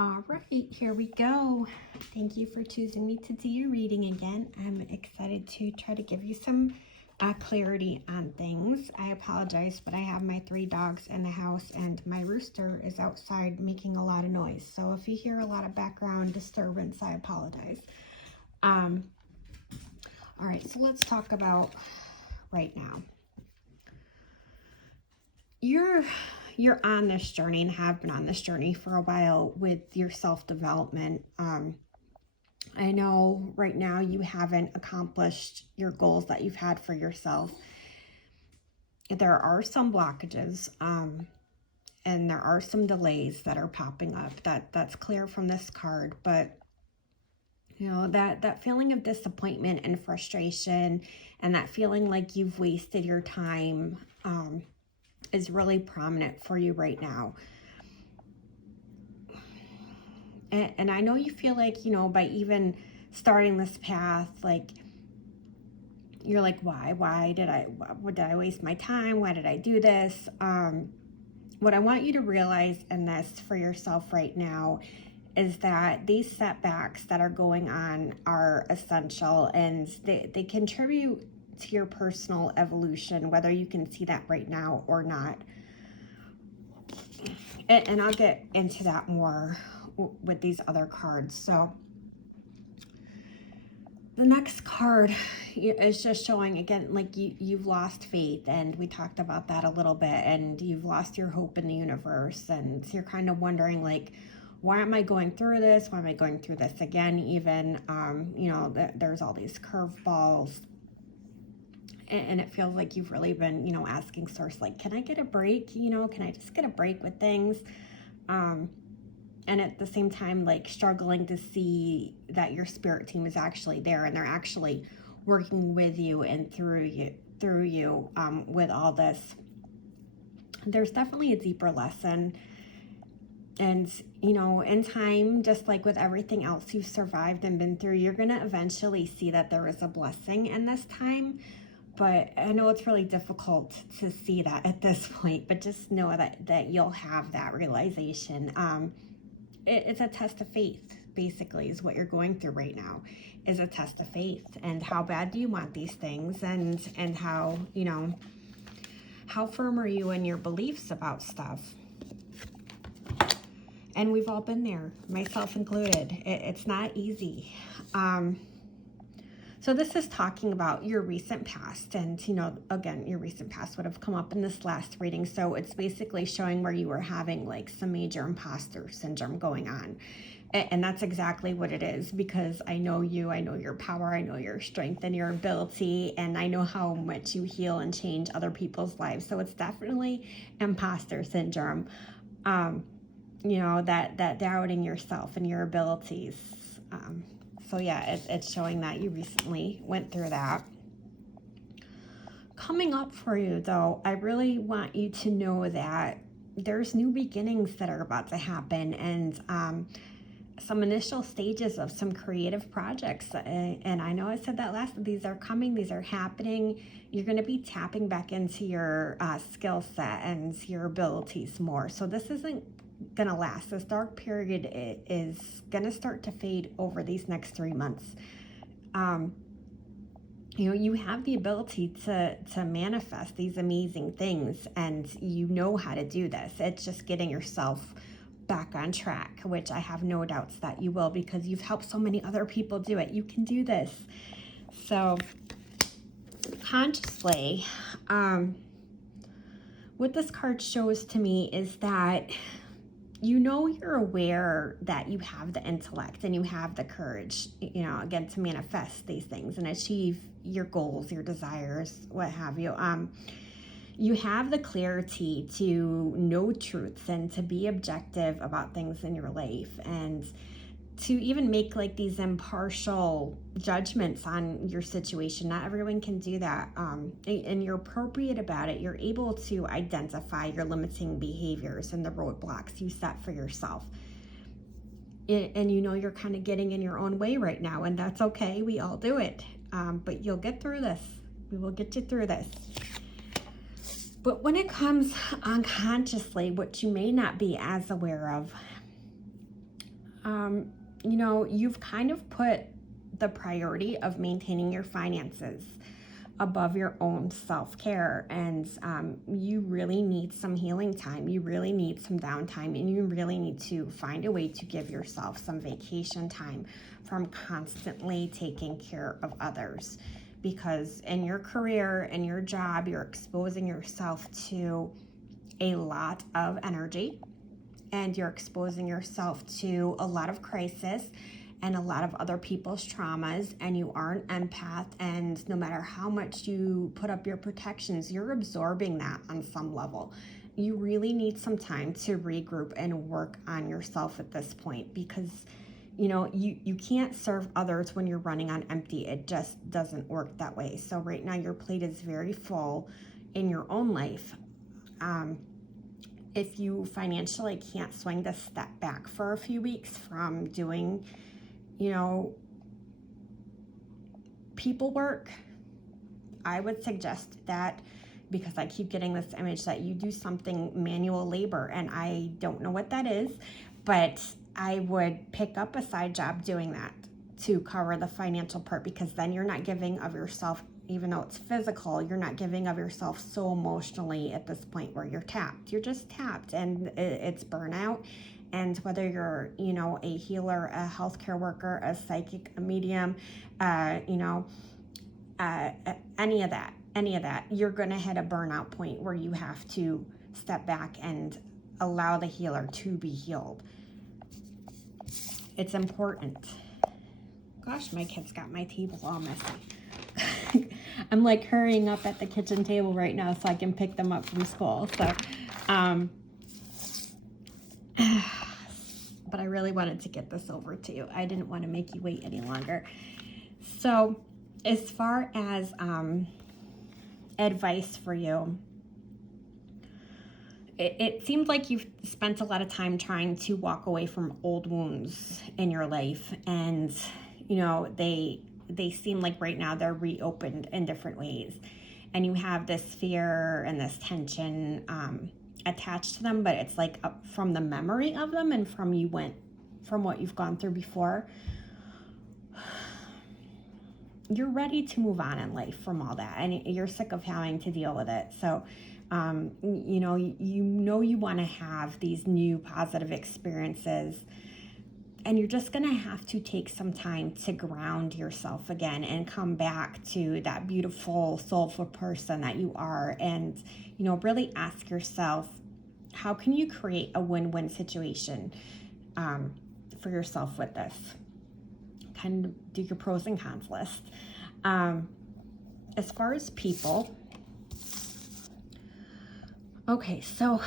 All right, here we go. Thank you for choosing me to do your reading again. I'm excited to try to give you some clarity on things. I apologize, but I have my 3 dogs in the house and my rooster is outside making a lot of noise. So if you hear a lot of background disturbance, I apologize. All right, so let's talk about right now. You're on this journey and have been on this journey for a while with your self-development. I know right now you haven't accomplished your goals that you've had for yourself. There are some blockages, and there are some delays that are popping up. That's clear from this card, but you know, that feeling of disappointment and frustration and that feeling like you've wasted your time is really prominent for you right now. And I know you feel like, you know, by even starting this path, like, you're like, why did I waste my time? Why did I do this? What I want you to realize in this for yourself right now is that these setbacks that are going on are essential, and they contribute to your personal evolution, whether you can see that right now or not. And I'll get into that more with these other cards. So the next card is just showing again, like you've lost faith, and we talked about that a little bit, and you've lost your hope in the universe, and you're kind of wondering, like, why am I going through this? Why am I going through this again? Even, you know, there's all these curveballs, and it feels like you've really been, you know, asking Source, like, can I get a break? You know, can I just get a break with things? And at the same time, like, struggling to see that your spirit team is actually there, and they're actually working with you and through you with all this. There's definitely a deeper lesson. And, you know, in time, just like with everything else you've survived and been through, you're going to eventually see that there is a blessing in this time. But I know it's really difficult to see that at this point, but just know that you'll have that realization. It's a test of faith, basically, is what you're going through right now, is a test of faith. And how bad do you want these things? And how, you know, how firm are you in your beliefs about stuff? And we've all been there, myself included. It's not easy. So this is talking about your recent past, and, you know, again, your recent past would have come up in this last reading. So it's basically showing where you were having like some major imposter syndrome going on. And that's exactly what it is, because I know you, I know your power, I know your strength and your ability, and I know how much you heal and change other people's lives. So it's definitely imposter syndrome. You know, that doubting yourself and your abilities. So yeah, it's showing that you recently went through that. Coming up for you, though, I really want you to know that there's new beginnings that are about to happen, and some initial stages of some creative projects. And I know I said that last, these are coming, these are happening. You're going to be tapping back into your skill set and your abilities more. So this isn't gonna last. This dark period is gonna start to fade over these next 3 months. You know, you have the ability to manifest these amazing things, and you know how to do this. It's just getting yourself back on track, which I have no doubts that you will, because you've helped so many other people do it. You can do this. So consciously, what this card shows to me is that, you know, you're aware that you have the intellect and you have the courage, you know, again, to manifest these things and achieve your goals, your desires, what have you. You have the clarity to know truths and to be objective about things in your life, and to even make like these impartial judgments on your situation. Not everyone can do that. And you're appropriate about it. You're able to identify your limiting behaviors and the roadblocks you set for yourself. And you know you're kind of getting in your own way right now, and that's okay. We all do it. But you'll get through this. We will get you through this. But when it comes unconsciously, what you may not be as aware of, You've kind of put the priority of maintaining your finances above your own self-care, and you really need some healing time. You really need some downtime, and you really need to find a way to give yourself some vacation time from constantly taking care of others, because in your career and your job, you're exposing yourself to a lot of energy, and you're exposing yourself to a lot of crisis and a lot of other people's traumas, and you are an empath, and no matter how much you put up your protections, you're absorbing that on some level. You really need some time to regroup and work on yourself at this point, because you can't serve others when you're running on empty. It just doesn't work that way. So right now your plate is very full in your own life. If you financially can't swing to step back for a few weeks from doing people work, I would suggest that, because I keep getting this image that you do something manual labor, and I don't know what that is, but I would pick up a side job doing that to cover the financial part, because then you're not giving of yourself, even though it's physical, you're not giving of yourself so emotionally at this point where you're tapped. You're just tapped, and it's burnout. And whether you're, a healer, a healthcare worker, a psychic, a medium, any of that, you're going to hit a burnout point where you have to step back and allow the healer to be healed. It's important. Gosh, my kids got my table all messy. I'm like hurrying up at the kitchen table right now so I can pick them up from school. So, but I really wanted to get this over to you. I didn't want to make you wait any longer. So as far as advice for you, it seems like you've spent a lot of time trying to walk away from old wounds in your life, and they seem like right now they're reopened in different ways, and you have this fear and this tension attached to them, but it's like from the memory of them and from what you've gone through before. You're ready to move on in life from all that, and you're sick of having to deal with it. So you want to have these new positive experiences, and you're just going to have to take some time to ground yourself again and come back to that beautiful, soulful person that you are. And, really ask yourself, how can you create a win-win situation for yourself with this? Kind of do your pros and cons list. As far as people, okay, so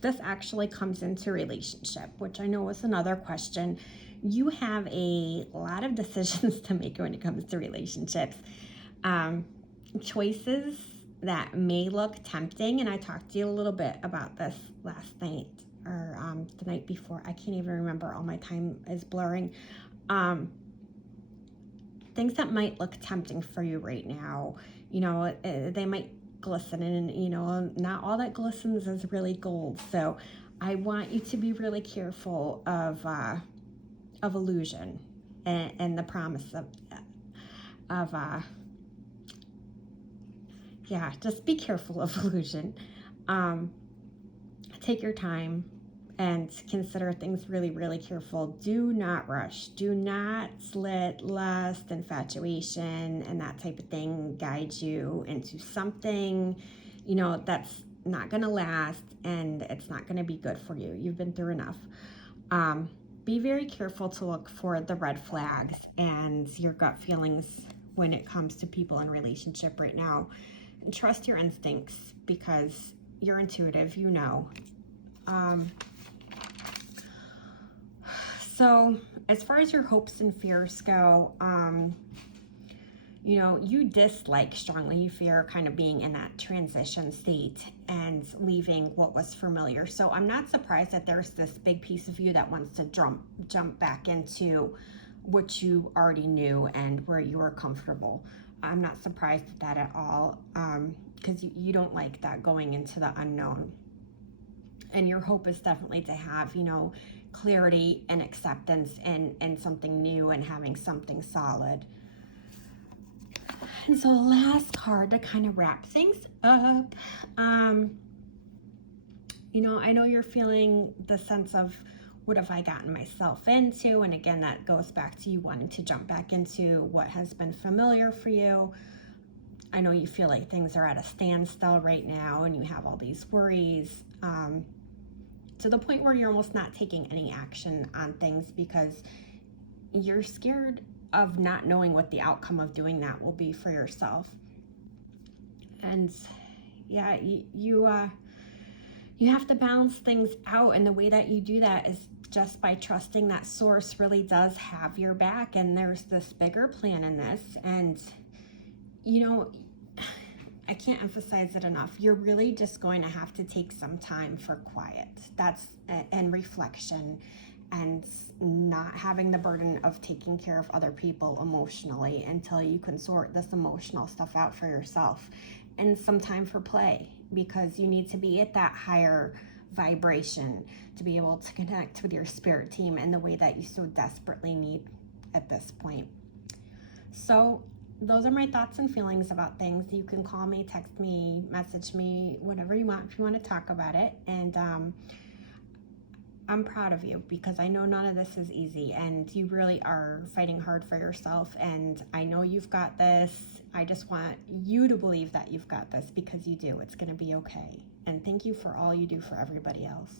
this actually comes into relationship, which I know is another question. You have a lot of decisions to make when it comes to relationships. Choices that may look tempting, and I talked to you a little bit about this last night or the night before. I can't even remember. All my time is blurring. Things that might look tempting for you right now, they might glisten, and not all that glistens is really gold. So I want you to be really careful of illusion and the promise of just be careful of illusion. Take your time and consider things really, really careful. Do not rush. Do not let lust, infatuation, and that type of thing guide you into something, that's not going to last, and it's not going to be good for you. You've been through enough. Be very careful to look for the red flags and your gut feelings when it comes to people in relationship right now. And trust your instincts, because you're intuitive, So as far as your hopes and fears go, you dislike strongly, you fear kind of being in that transition state and leaving what was familiar. So I'm not surprised that there's this big piece of you that wants to jump back into what you already knew and where you were comfortable. I'm not surprised at that at all, because you don't like that going into the unknown. And your hope is definitely to have, clarity and acceptance and something new and having something solid. And so last card to kind of wrap things up. You know, I know you're feeling the sense of, what have I gotten myself into? And again, that goes back to you wanting to jump back into what has been familiar for you. I know you feel like things are at a standstill right now and you have all these worries, to the point where you're almost not taking any action on things because you're scared of not knowing what the outcome of doing that will be for yourself. And yeah, you have to balance things out, and the way that you do that is just by trusting that source really does have your back, and there's this bigger plan in this. And you know, I can't emphasize it enough. You're really just going to have to take some time for quiet. And reflection, and not having the burden of taking care of other people emotionally until you can sort this emotional stuff out for yourself. And some time for play, because you need to be at that higher vibration to be able to connect with your spirit team in the way that you so desperately need at this point. So those are my thoughts and feelings about things. You can call me, text me, message me, whatever you want if you want to talk about it. And I'm proud of you, because I know none of this is easy, and you really are fighting hard for yourself, and I know you've got this. I just want you to believe that you've got this, because you do. It's going to be okay. And thank you for all you do for everybody else.